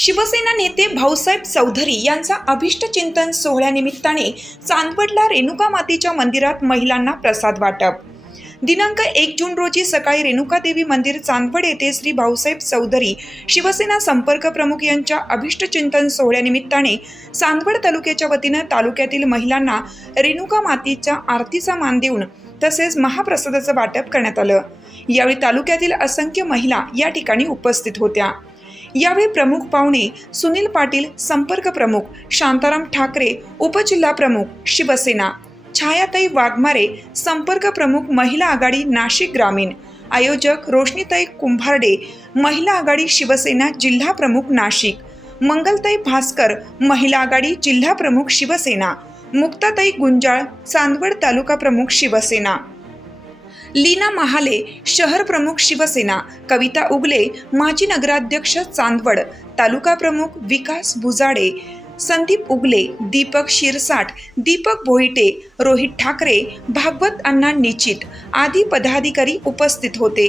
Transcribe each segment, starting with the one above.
शिवसेना नेते भाऊसाहेब चौधरी यांचा अभिष्ट चिंतन सोहळ्यानिमित्ताने चांदवडला रेणुका मातेच्या मंदिरात महिलांना प्रसाद वाटप. दिनांक एक जून रोजी सकाळी रेणुकादेवी मंदिर चांदवड येथे श्री भाऊसाहेब चौधरी शिवसेना संपर्क प्रमुख यांच्या अभिष्ट चिंतन सोहळ्यानिमित्ताने चांदवड तालुक्याच्या वतीनं तालुक्यातील महिलांना रेणुका मातीच्या आरतीचा मान देऊन तसेच महाप्रसादाचं वाटप करण्यात आलं. यावेळी तालुक्यातील असंख्य महिला या ठिकाणी उपस्थित होत्या. यावेळी प्रमुख पाहुणे सुनील पाटील संपर्क प्रमुख शांताराम ठाकरे उपजिल्हा प्रमुख शिवसेना. छायाताई वाघमारे संपर्क प्रमुख महिला आघाडी नाशिक ग्रामीण. आयोजक रोशनीताई कुंभारडे महिला आघाडी शिवसेना जिल्हा प्रमुख नाशिक. मंगलताई भास्कर महिला आघाडी जिल्हा प्रमुख शिवसेना. मुक्ताताई गुंजाळ चांदवड तालुका प्रमुख शिवसेना. लीना महाले शहर प्रमुख शिवसेना कविता उगले माजी नगराध्यक्ष चांदवड तालुका प्रमुख विकास भुजाडे संदीप उगले दीपक शिरसाट दीपक भोईटे रोहित ठाकरे भागवत अण्णा निचित आदी पदाधिकारी उपस्थित होते.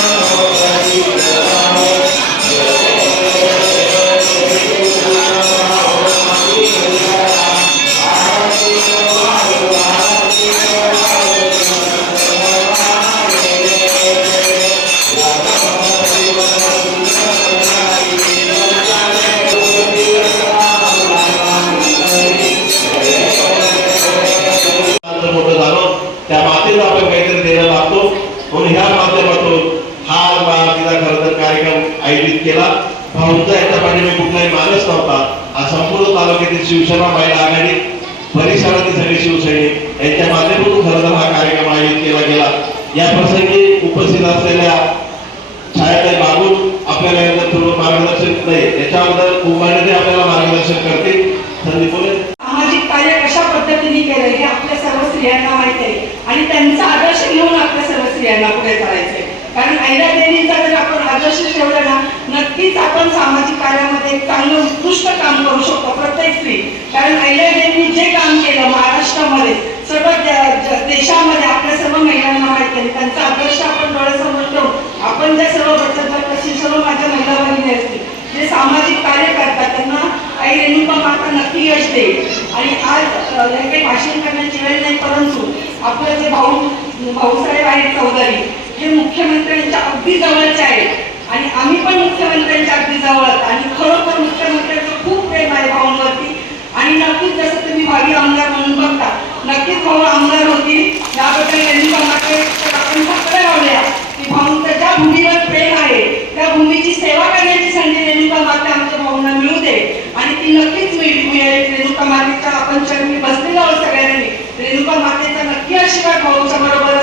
शिवसेना महिला आघाडी परिसरातील सगळे शिवसैनिक यांच्या माध्यमातून खरं तर हा कार्यक्रम आयोजित केला गेला. या प्रसंगी उपस्थित असलेल्या छायाताई बाबू आपल्याला याचं थोडं मार्गदर्शन नाही याच्याबद्दल कुंभारे आपल्याला मार्गदर्शन करतील. संदीप बोले. सामाजिक कार्य कशा पद्धतीने केलं हे आपल्या सर्व स्त्रियांना माहिती आहे. आणि त्यांचा आदर्श घेऊन आपल्या सर्व स्त्रियांना पुढे करायचंय कारण अहिल्यादेवींचा जर आपण आदर्श ठेवला ना नक्कीच आपण सामाजिक कार्यामध्ये चांगलं उत्कृष्ट काम करू शकतो प्रत्येक स्त्री. कारण अहिल्यादेवींनी जे काम केलं महाराष्ट्रामध्ये सर्व देशामध्ये आपल्या सर्व महिलांना माहिती आहे त्यांचा आदर्श आपण डोळ्यासमोर ठेवून आपण ज्या सर्व बचत गट सर्व माझ्या महिला बहिणी असतील जे सामाजिक कार्य करतात त्यांना आई रेणुका माता नक्की यश देईल. आणि आज काही भाषण करण्याची वेळ नाही परंतु आपलं जे भाऊ भाऊसाहेब आहेत चौधरी हे मुख्यमंत्र्यांच्या अगदी जवळचे आहेत आणि आम्ही पण मुख्यमंत्र्यांच्या अगदी जवळ आणि खरोखर मुख्यमंत्र्यांचं खूप प्रेम आहे भाऊंवरती. आणि नक्कीच जसं तुम्ही भावी आमदार म्हणून बघता नक्कीच भाऊ आमदार होतील. याबद्दल रेणुका आपण फक्त लावल्या की भाऊंचं ज्या भूमीवर प्रेम आहे त्या भूमीची सेवा करण्याची संधी रेणुका माता आमच्या भाऊंना मिळू दे. आणि ती नक्कीच मिळेल. रेणुका मातेच्या आपण चरणी बसलेलो आहोत सगळ्यांनी. रेणुका मातेचा नक्की आशीर्वाद भाऊच्या बरोबर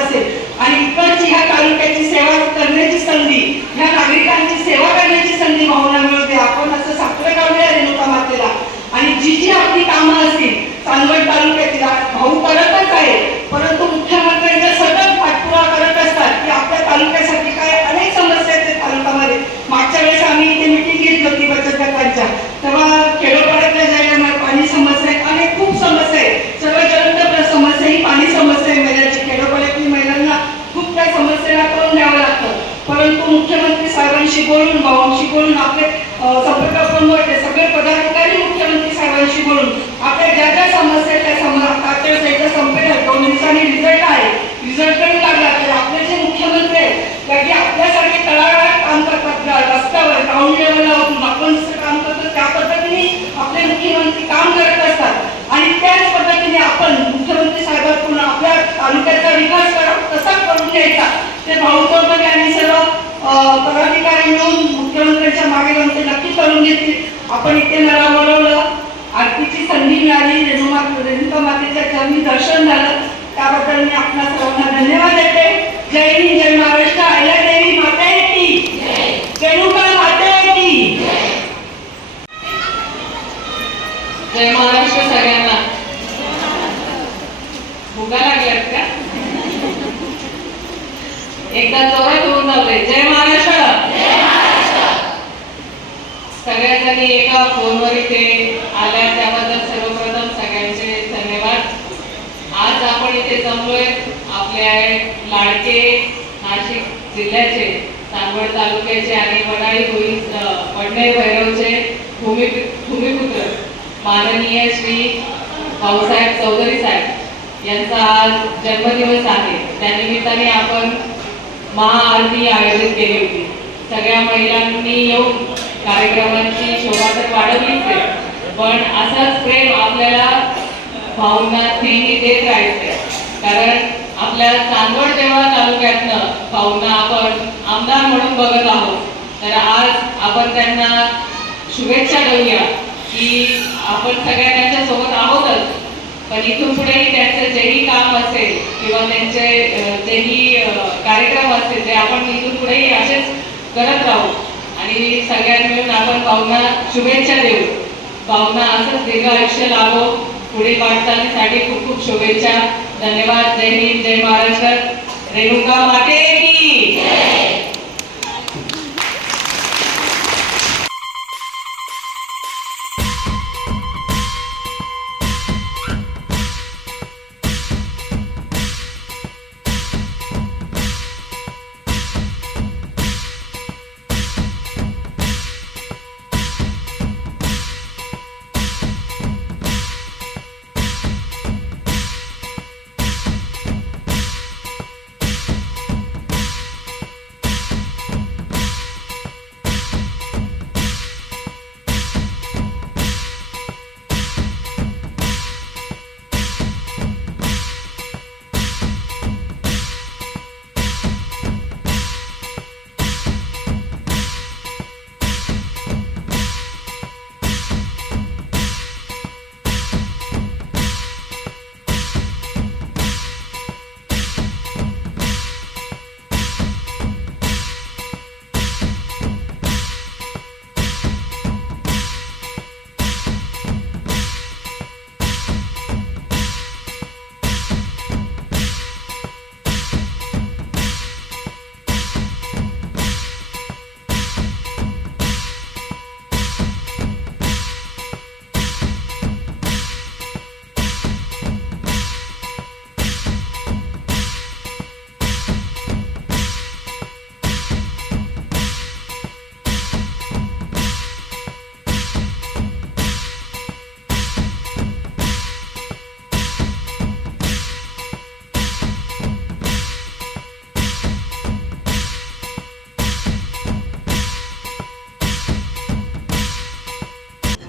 ह्या तालुक्याची सेवा करण्याची संधी ह्या नागरिकांची सेवा करण्याची संधी भावना मिळते आपण असं साकडे लावूया रेणुका मातेला. आणि जी जी आपली कामं असतील चांदवड तालुक्यातील भाऊ करतच आहे परंतु मुख्यमंत्र्यांच्या सतत पाठपुरावा करत असतात की आपल्या तालुक्यासाठी काय अनेक समस्या आहेत त्या तालुक्यामध्ये मागच्या वेळेस आम्ही इथे मिटिंग घेतली होती बचत गटांच्या तेव्हा खेडोपाड्यातल्या जायला पाणी समस्या आहे अनेक खूप समस्या आहे सर्व जलद समस्या ही पाणी समस्या आहे महिलाची साहेबांशी बोलून भाऊंशी बोलून आपले अं, संपर्क प्रमुख सगळे पदाधिकारी मुख्यमंत्री साहेबांशी बोलून आपल्या ज्या ज्या समस्या आहेत त्या समस्या आचारसंहिता संपेल दोन दिवसांनी रिझल्ट आहे रिझल्ट पण लागला तर आपले जे मुख्यमंत्री आहेत त्या की आपल्यासारखे तळागाळात काम करतात ग- रस्त्यावर ग्राउंड लेवलला उतरून आपण जसं काम करतो त्या पद्धतीने आपले मुख्यमंत्री काम करत असतात. आणि त्याच पद्धतीने आपण मुख्यमंत्री साहेबांकडून आपल्या तालुक्याचा विकास करा कसा करून घ्यायचा ते भाऊ चौधरी आणि सर्व पदाधिकारी मिळून मुख्यमंत्र्यांच्या मागे जाऊन ते नक्की करून घेतील. आपण इथे मला बोलवलं आरतीची संधी मिळाली रेणुमा रेणुका मातेच्या चरणी दर्शन झालं त्याबद्दल मी आपल्या सर्वांना धन्यवाद देते. जय हिंद जय महाराष्ट्र आयला देवी माता की रेणुका माता की जय महाराष्ट्र सगळ्यांना भुगा लागल्यात का एकदा जोरात होऊन जाऊले जय महाराष्ट्र सगळ्यांनी एका फोनवर इथे आल्या त्याबद्दल सर्वप्रथम सगळ्यांचे धन्यवाद. आज आपण इथे जमलोय आपल्या लाडके नाशिक जिल्ह्याचे चांदवड तालुक्याचे आणि वडाळी होई वडनेर भैरवचे भूमी भूमिपुत्र माननीय श्री भाऊसाहेब चौधरी साहेब यांचा आज जन्मदिवस आहे. त्यानिमित्ताने आपण महाआरती आयोजित केली होती. सगळ्या महिलांनी येऊन कार्यक्रमाची शोभा तर वाढवलीच आहे. पण असंच प्रेम आपल्याला भाऊंना नेहमी देत राहायचंय. कारण आपल्या चांदवड देवळा तालुक्यातनं भाऊंना आपण आमदार म्हणून बघत आहोत तर आज आपण त्यांना शुभेच्छा देऊया की आपण सगळ्या त्यांच्यासोबत आहोतच. पण इथून पुढेही त्यांचं जेही काम असेल किंवा त्यांचे जेही कार्यक्रम असतील ते आपण इथून पुढेही असेच करत राहू. आणि सगळ्यांनी मिळून आपण पाहुना शुभेच्छा देऊ. भावना असंच दीर्घ आयुष्य लाभो. पुढील वाटचालीसाठी खूप खूप शुभेच्छा. धन्यवाद. जय हिंद. जय महाराष्ट्र. रेणुका माते की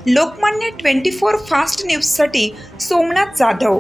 लोकमान्य ट्वेंटी फोर फास्ट न्यूजसाठी सोमनाथ जाधव.